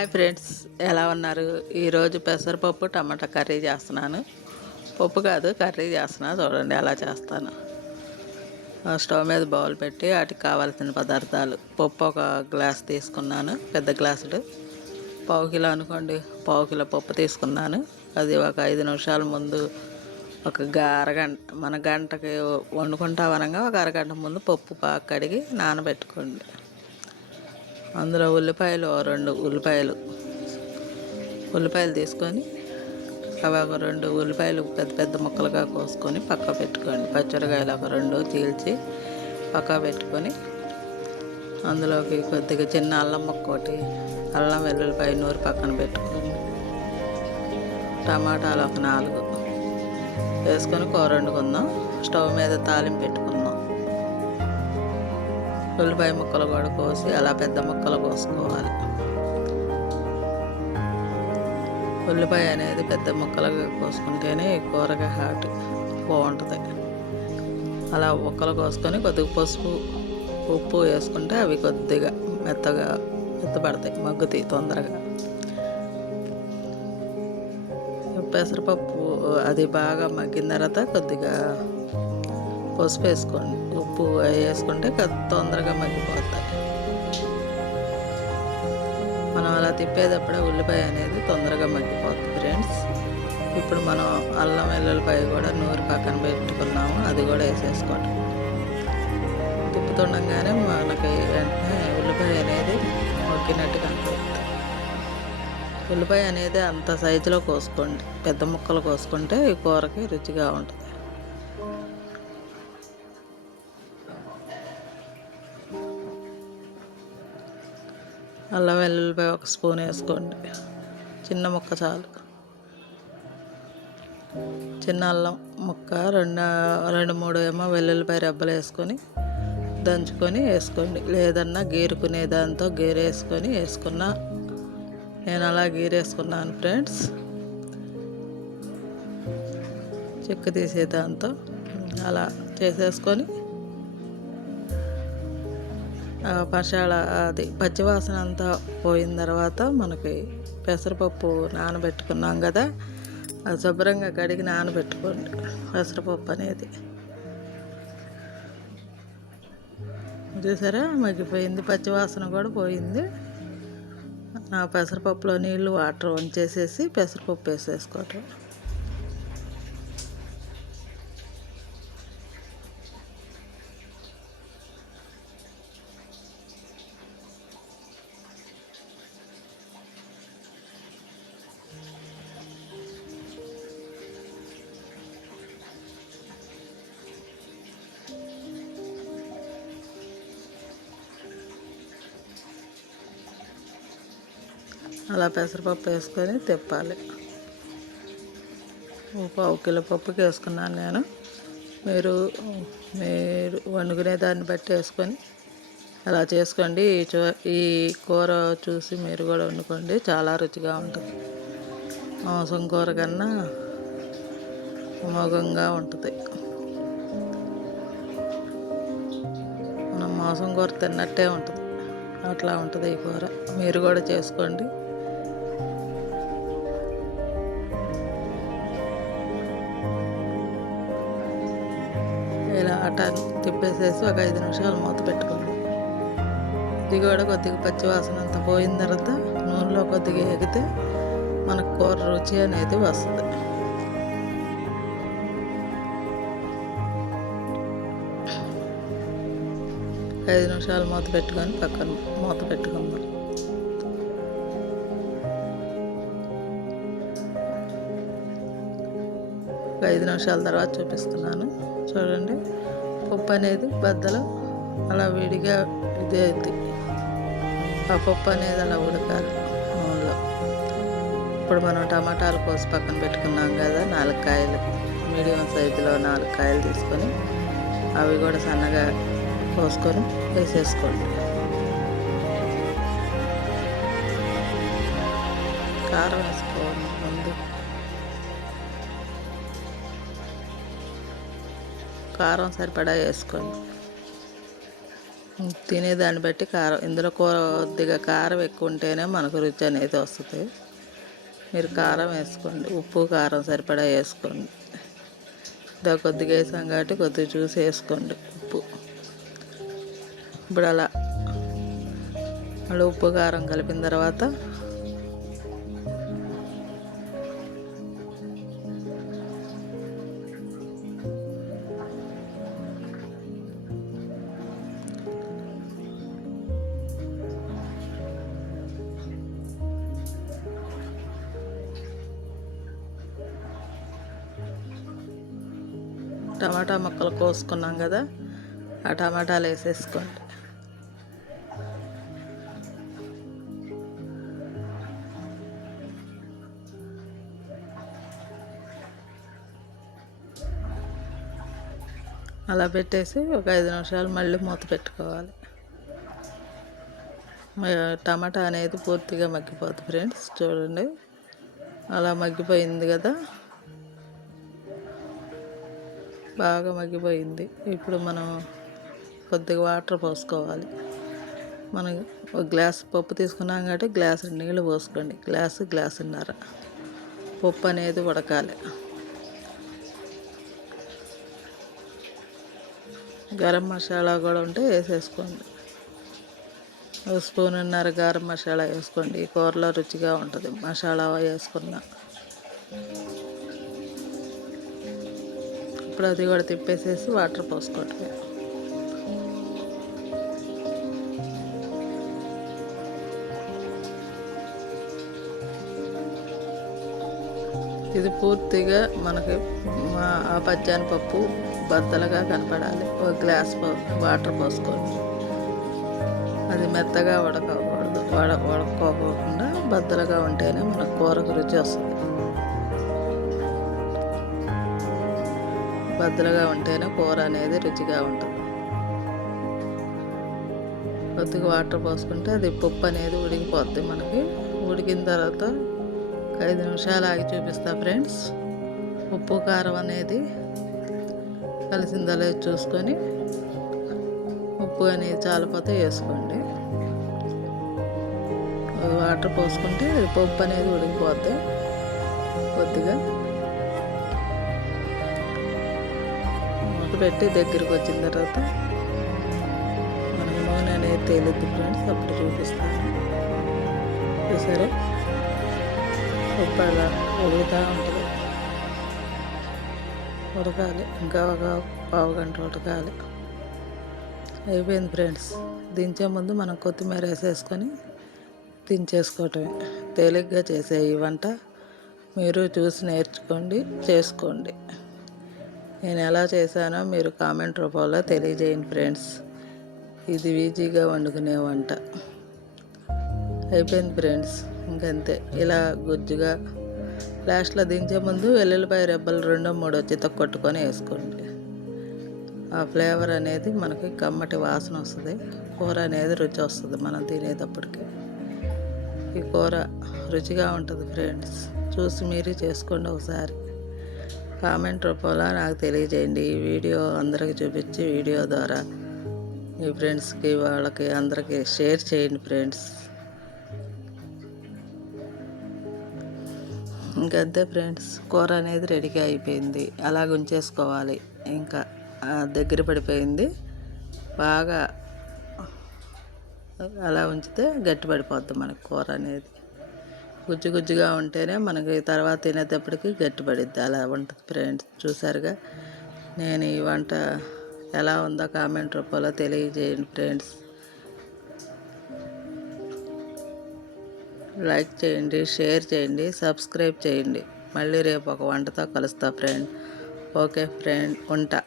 Hi friends ఎలా ఉన్నారు? ఈరోజు పెసరపప్పు టమాటా కర్రీ చేస్తున్నాను. పప్పు కాదు కర్రీ చేస్తున్నా. చూడండి ఎలా చేస్తాను. ఆ స్టవ్ మీద బౌల్ పెట్టి వాటికి కావాల్సిన పదార్థాలు. పప్పు ఒక గ్లాస్ తీసుకున్నాను పెద్ద గ్లాసుడు. పావు కిలో అనుకోండి పావు కిలో పప్పు తీసుకున్నాను. అది ఒక ఐదు నిమిషాల ముందు ఒక గ- అరగంట మన గంటకి వండుకుంటా అనగా ఒక అరగంట ముందు పప్పు బాగా కడిగి నానబెట్టుకోండి. అందులో ఉల్లిపాయలు రెండు ఉల్లిపాయలు. ఉల్లిపాయలు తీసుకొని అవి ఒక రెండు ఉల్లిపాయలు పెద్ద పెద్ద ముక్కలుగా కోసుకొని పక్క పెట్టుకోండి. పచ్చడికాయలు ఒక రెండు చీల్చి పక్క పెట్టుకొని అందులోకి కొద్దిగా చిన్న అల్లం ముక్క ఒకటి అల్లం వెల్లుల్లిపాయ నూరు పక్కన పెట్టుకొని టమాటాలు ఒక నాలుగు వేసుకొని కూర వండుకుందాం. స్టవ్ మీద తాలింపు పెట్టుకుందాం ఉల్లిపాయ ముక్కలు కూడా కోసి అలా పెద్ద ముక్కలు కోసుకోవాలి. ఉల్లిపాయ అనేది పెద్ద ముక్కలుగా కోసుకుంటేనే కూరగా హాట్ బాగుంటుంది. అలా ముక్కలు కోసుకొని కొద్దిగా పసుపు ఉప్పు వేసుకుంటే అవి కొద్దిగా మెత్తగా మెత్తపడతాయి మగ్గుతాయి తొందరగా. పెసరపప్పు అది బాగా మగ్గిన తర్వాత కొద్దిగా పసుపు వేసుకోండి. ఉప్పు అవి వేసుకుంటే తొందరగా మగ్గిపోతాయి. మనం అలా తిప్పేటప్పుడే ఉల్లిపాయ అనేది తొందరగా మగ్గిపోతుంది ఫ్రెండ్స్. ఇప్పుడు మనం అల్లం వెల్లుల్లిపాయ కూడా నూరి పక్కన పెట్టుకున్నాము అది కూడా వేసేసుకోవటం తిప్పుతుండగానే మనకి వెంటనే ఉల్లిపాయ అనేది మగ్గినట్టు కనపడుతుంది ఉల్లిపాయ అనేది అంత సైజులో కోసుకోండి పెద్ద ముక్కలు కోసుకుంటే ఈ కూరకి రుచిగా ఉంటుంది. అల్లం వెల్లుల్లిపాయ ఒక స్పూన్ వేసుకోండి. చిన్న ముక్క చాలు. చిన్న అల్లం ముక్క రెండు రెండు మూడు ఏమో వెల్లుల్లిపాయ రెబ్బలు వేసుకొని దంచుకొని వేసుకోండి. లేదన్నా గీరుకునే దాంతో గీరేసుకొని వేసుకున్నా. నేను అలా గీరేసుకున్నాను ఫ్రెండ్స్. చెక్కు తీసే దాంతో అలా చేసేసుకొని పశాల అది పచ్చివాసన అంతా పోయిన తర్వాత మనకి పెసరపప్పు నానబెట్టుకున్నాం కదా అది శుభ్రంగా కడిగి నానబెట్టుకోండి పెసరపప్పు అనేది. చూసారా? మగ్గిపోయింది పచ్చివాసన కూడా పోయింది. ఆ పెసరపప్పులో నీళ్ళు వాటర్ వంచేసేసి పెసరపప్పు వేసేసుకోవటం. అలా పెసరపప్పు వేసుకొని తిప్పాలి. పావు కిలో పప్పుకి వేసుకున్నాను నేను. మీరు మీరు వండుకునే దాన్ని బట్టి వేసుకొని అలా చేసుకోండి. ఈ చూ ఈ కూర చూసి మీరు కూడా వండుకోండి. చాలా రుచిగా ఉంటుంది. మాంసం కూర కన్నా అమోఘంగా ఉంటుంది. మనం మాంసం కూర తిన్నట్టే ఉంటుంది. అట్లా ఉంటుంది ఈ కూర. మీరు కూడా చేసుకోండి. ఇలా తిప్పేసేసి ఒక ఐదు నిమిషాలు మూత పెట్టుకోండి ఇది కూడా కొద్దిగా పచ్చివాసన అంతా పోయిన తర్వాత నూనెలో కొద్దిగా ఎగితే మనకు కూర రుచి అనేది వస్తుంది. ఐదు నిమిషాలు మూత పెట్టుకొని పక్కన మూత పెట్టుకుందాం. ఒక ఐదు నిమిషాల తర్వాత చూపిస్తున్నాను. చూడండి. పప్పు అనేది బద్దలు అలా విడిగా ఇదే అవుతుంది ఆ పప్పు అనేది అలా ఉడకాలి. నూనెలో ఇప్పుడు మనం టమాటాలు కోసి పక్కన పెట్టుకున్నాం కదా నాలుగు కాయలు మీడియం సైజులో నాలుగు కాయలు తీసుకొని అవి కూడా సన్నగా కోసుకొని వేసేసుకోండి. కారం వేసుకోండి ముందు. కారం సరిపడా వేసుకోండి. తినేదాన్ని బట్టి కారం ఇందులో కొద్దిగా కారం ఎక్కువ ఉంటేనే మనకు రుచి అనేది వస్తుంది. మీరు కారం వేసుకోండి ఉప్పు కారం సరిపడా వేసుకోండి. దా కొద్దిగా వేసాం కాబట్టి కొద్దిగా చూసి వేసుకోండి ఉప్పు. ఇప్పుడు అలా మళ్ళీ ఉప్పు కారం కలిపిన తర్వాత టమాటా ముక్కలు కోసుకున్నాం కదా ఆ టమాటాలు వేసేసుకోండి. అలా పెట్టేసి ఒక ఐదు నిమిషాలు మళ్ళీ మూత పెట్టుకోవాలి. టమాటా అనేది పూర్తిగా మగ్గిపోతుంది ఫ్రెండ్స్ చూడండి. అలా మగ్గిపోయింది కదా బాగా మగ్గిపోయింది. ఇప్పుడు మనం కొద్దిగా వాటర్ పోసుకోవాలి. మనం ఒక గ్లాస్ పప్పు తీసుకున్నాం కాబట్టి గ్లాసు నీళ్ళు పోసుకోండి. గ్లాసు గ్లాసున్నర. పప్పు అనేది ఉడకాలి. గరం మసాలా కూడా ఉంటే వేసేసుకోండి. స్పూన్ ఉన్నర గరం మసాలా వేసుకోండి. కూరలో రుచిగా ఉంటుంది. మసాలా వేసుకున్నా. ఇప్పుడు అది కూడా తిప్పేసేసి వాటర్ పోసుకోవటమే. ఇది పూర్తిగా మనకి మా ఆ పచ్చాని పప్పు బద్దలుగా కనపడాలి. ఒక గ్లాస్ వాటర్ పోసుకోండి. అది మెత్తగా ఉడకకూడదు వడ ఉడకపోకుండా బద్దలుగా ఉంటేనే మనకు కూరకు రుచి వస్తుంది. బద్దలుగా ఉంటేనే కూర అనేది రుచిగా ఉంటుంది. కొద్దిగా వాటర్ పోసుకుంటే అది పప్పు అనేది ఉడికిపోద్ది మనకి. ఉడికిన తర్వాత ఐదు నిమిషాలు ఆగి చూపిస్తా ఫ్రెండ్స్. ఉప్పు కారం అనేది కలిసిందా లేదు చూసుకొని ఉప్పు అనేది చాలిపోతే వేసుకోండి. వాటర్ పోసుకుంటే పప్పు అనేది ఉడికిపోద్ది కొద్దిగా. మూత పెట్టి దగ్గరికి వచ్చిన తర్వాత మనకు నూనె అనేది తేలిద్ది ఫ్రెండ్స్ అప్పుడు చూపిస్తాను. చూసారా? ఉప్పు అలా ఉడుకుతూ ఉంటుంది. ఉడకాలి ఇంకా ఒక పావు గంట ఉడకాలి. అయిపోయింది ఫ్రెండ్స్. దించే ముందు మనం కొత్తిమీర వేసేసుకొని దించేసుకోవటమే. తేలిగ్గా చేసే ఈ వంట మీరు చూసి నేర్చుకోండి చేసుకోండి. నేను ఎలా చేశానో మీరు కామెంట్ రూపంలో తెలియజేయండి ఫ్రెండ్స్. ఇది ఈజీగా వండుకునే వంట. అయిపోయింది ఫ్రెండ్స్. ఇంకంతే. ఇలా గుజ్జుగా లాస్ట్లో దించే ముందు వెల్లుల్లిపాయ రెబ్బలు రెండో మూడో చిత్త కొట్టుకొని వేసుకోండి. ఆ ఫ్లేవర్ అనేది మనకి కమ్మటి వాసన వస్తుంది. కూర అనేది రుచి వస్తుంది మనం తినేటప్పటికి. ఈ కూర రుచిగా ఉంటుంది ఫ్రెండ్స్. చూసి మీరు చేసుకోండి ఒకసారి. కామెంట్ రూపంలో నాకు తెలియజేయండి. ఈ వీడియో అందరికి చూపించి వీడియో ద్వారా మీ ఫ్రెండ్స్కి వాళ్ళకి అందరికీ షేర్ చేయండి ఫ్రెండ్స్. ఇంకంతే ఫ్రెండ్స్. కూర అనేది రెడీగా అయిపోయింది. అలాగ ఉంచేసుకోవాలి ఇంకా దగ్గర పడిపోయింది. బాగా అలా ఉంచితే గట్టి పడిపోద్ది మనకు కూర అనేది. గుజ్జు గుజ్జుగా ఉంటేనే మనకి తర్వాత తినేటప్పటికి గట్టిపడిద్ది. అలా ఉంటుంది ఫ్రెండ్స్ చూసారుగా? నేను ఈ వంట ఎలా ఉందో కామెంట్ రూపంలో తెలియజేయండి ఫ్రెండ్స్. లైక్ చేయండి షేర్ చేయండి సబ్స్క్రైబ్ చేయండి. మళ్ళీ రేపు ఒక వంటతో కలుస్తా ఫ్రెండ్. ఓకే ఫ్రెండ్ ఉంటా.